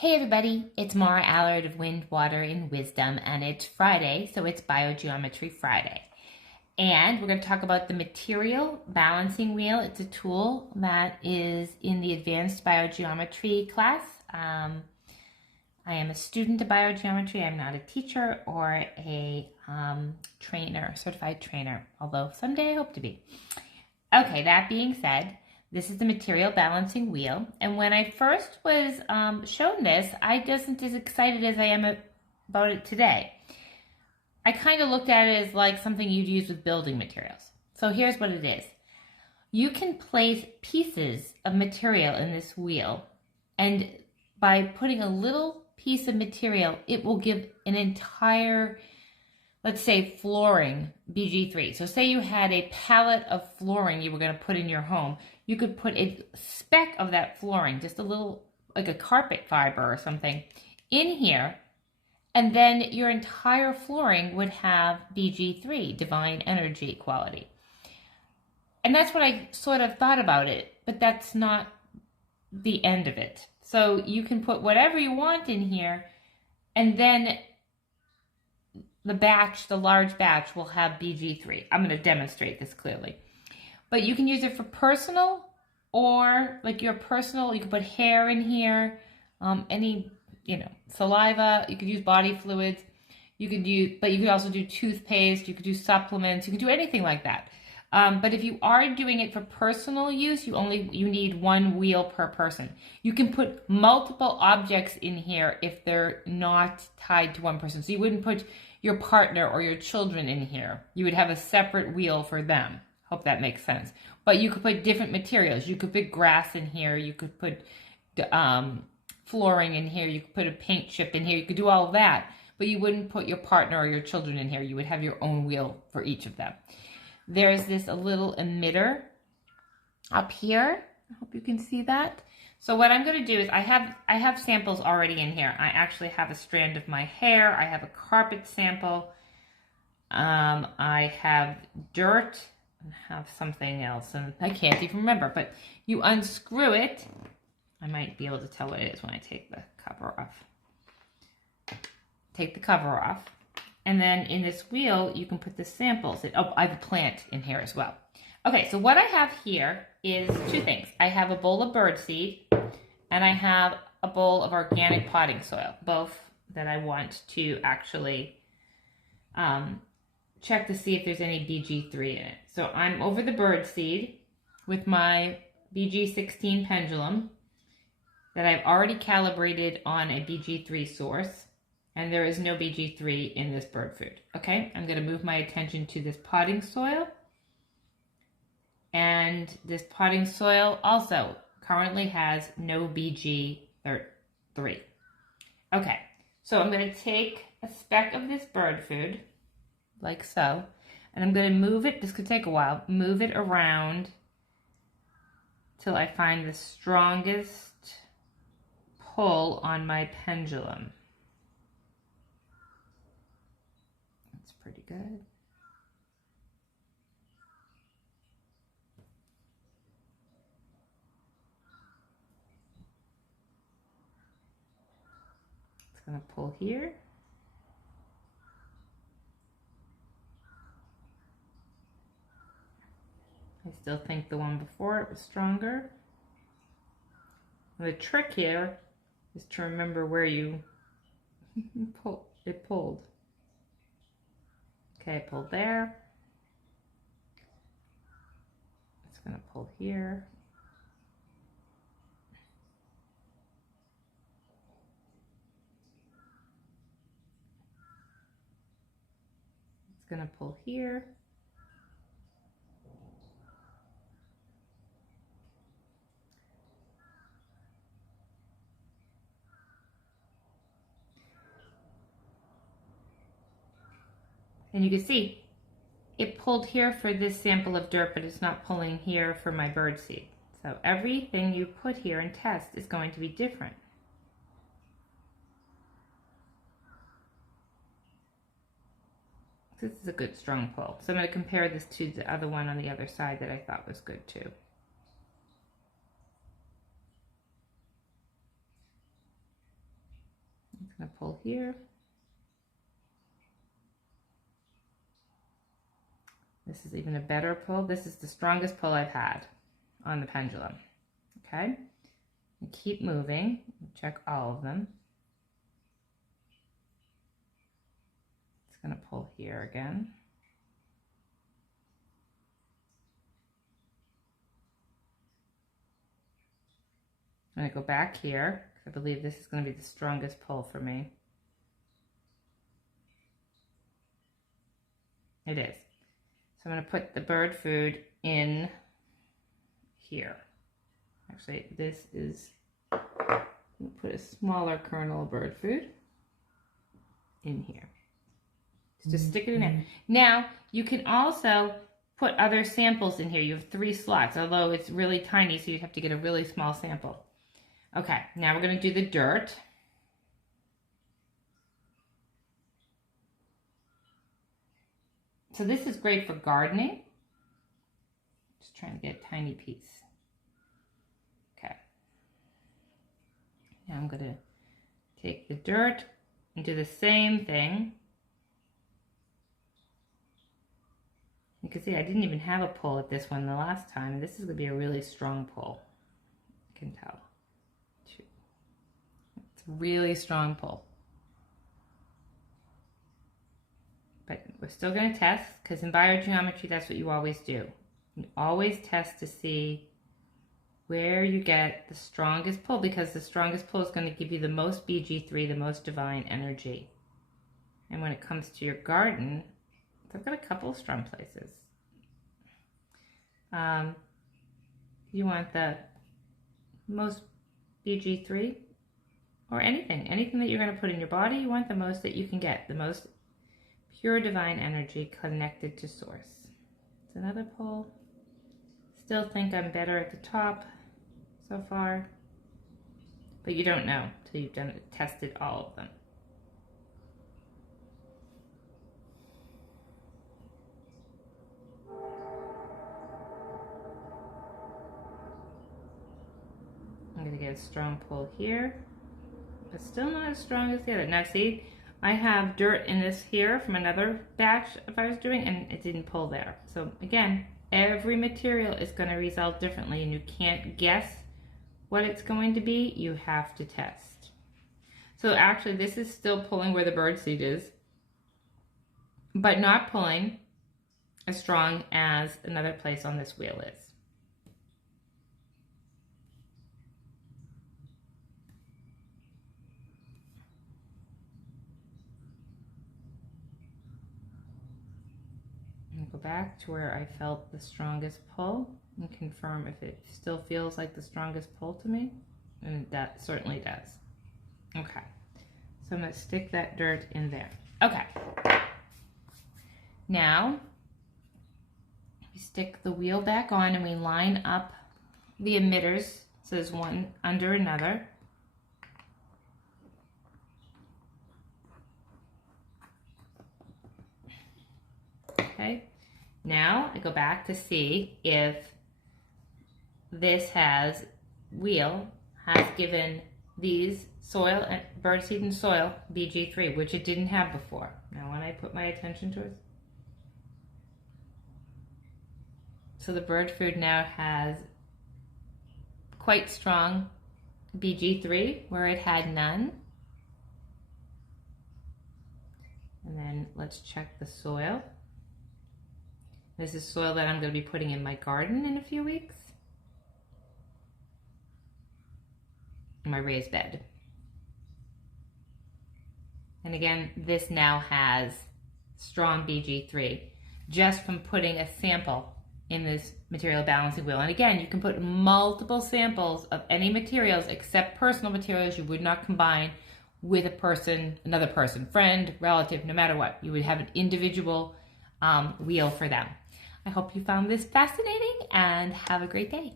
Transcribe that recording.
Hey everybody, it's Mara Allard of Wind, Water, and Wisdom, and it's Friday, so it's Biogeometry Friday. And we're going to talk about the material balancing wheel. It's a tool that is in the advanced biogeometry class. I am a student of biogeometry. I'm not a teacher or a trainer, certified trainer, although someday I hope to be. Okay, that being said, this is the material balancing wheel. And when I first was shown this, I wasn't as excited as I am about it today. I kind of looked at it as like something you'd use with building materials. So here's what it is. You can place pieces of material in this wheel, and by putting a little piece of material, it will give an entire, let's say, flooring BG3. So say you had a pallet of flooring you were going to put in your home. You could put a speck of that flooring, just a little, like a carpet fiber or something, in here, and then your entire flooring would have BG3, divine energy quality. And that's what I sort of thought about it, but that's not the end of it. So you can put whatever you want in here, and then the large batch will have BG3. I'm going to demonstrate this clearly. But you can use it for personal, or like your personal, you can put hair in here, any, saliva, you could use body fluids, but you could also do toothpaste, you could do supplements, you could do anything like that. But if you are doing it for personal use, you need one wheel per person. You can put multiple objects in here if they're not tied to one person. So you wouldn't put your partner or your children in here. You would have a separate wheel for them. Hope that makes sense. But you could put different materials. You could put grass in here. You could put flooring in here. You could put a paint chip in here. You could do all of that. But you wouldn't put your partner or your children in here. You would have your own wheel for each of them. There's a little emitter up here. I hope you can see that. So what I'm going to do is I have samples already in here. I actually have a strand of my hair. I have a carpet sample. I have dirt. And have something else, and I can't even remember, but you unscrew it. I might be able to tell what it is when I take the cover off. Take the cover off, and then in this wheel you can put the samples. I have a plant in here as well. Okay, so what I have here is two things. I have a bowl of birdseed, and I have a bowl of organic potting soil, both that I want to actually check to see if there's any BG3 in it. So I'm over the birdseed with my BG16 pendulum that I've already calibrated on a BG3 source, and there is no BG3 in this bird food. Okay, I'm going to move my attention to this potting soil, and this potting soil also currently has no BG3. Okay, so I'm going to take a speck of this bird food, like so, and I'm going to move it, this could take a while, move it around till I find the strongest pull on my pendulum. That's pretty good. It's going to pull here. I still think the one before it was stronger. The trick here is to remember where you pulled. Okay, I pulled there. It's going to pull here. It's going to pull here. And you can see it pulled here for this sample of dirt, but it's not pulling here for my birdseed. So everything you put here and test is going to be different. This is a good strong pull. So I'm going to compare this to the other one on the other side that I thought was good too. It's going to pull here. This is even a better pull. This is the strongest pull I've had on the pendulum. Okay, and keep moving. Check all of them. It's going to pull here again. I'm going to go back here because I believe this is going to be the strongest pull for me. It is. So I'm going to put the bird food in here. Actually, this is, I'm going to put a smaller kernel of bird food in here. Just stick it in there. Now, you can also put other samples in here. You have 3 slots, although it's really tiny, so you'd have to get a really small sample. Okay, now we're going to do the dirt. So this is great for gardening. Just trying to get a tiny piece. Okay. Now I'm going to take the dirt and do the same thing. You can see I didn't even have a pull at this one the last time. This is going to be a really strong pull. You can tell. It's a really strong pull. But we're still going to test, because in biogeometry, that's what you always do. You always test to see where you get the strongest pull, because the strongest pull is going to give you the most BG3, the most divine energy. And when it comes to your garden, I've got a couple of strong places. You want the most BG3 or anything that you're going to put in your body, you want the most that you can get, the most pure divine energy connected to source. It's another pull. Still think I'm better at the top so far, but you don't know until you've tested all of them. I'm going to get a strong pull here, but still not as strong as the other. Now see, I have dirt in this here from another batch if I was doing, and it didn't pull there. So again, every material is going to result differently, and you can't guess what it's going to be. You have to test. So actually this is still pulling where the birdseed is, but not pulling as strong as another place on this wheel is. Go back to where I felt the strongest pull and confirm if it still feels like the strongest pull to me, and that certainly does. Okay, so I'm going to stick that dirt in there. Okay, now we stick the wheel back on and we line up the emitters, so there's one under another. Okay. Now I go back to see if this wheel has given these soil and birdseed and soil BG3, which it didn't have before. Now when I put my attention to it, so the bird food now has quite strong BG3 where it had none. And then let's check the soil. This is soil that I'm going to be putting in my garden in a few weeks. My raised bed. And again, this now has strong BG3 just from putting a sample in this material balancing wheel. And again, you can put multiple samples of any materials except personal materials you would not combine with a person, another person, friend, relative, no matter what. You would have an individual wheel for them. I hope you found this fascinating and have a great day.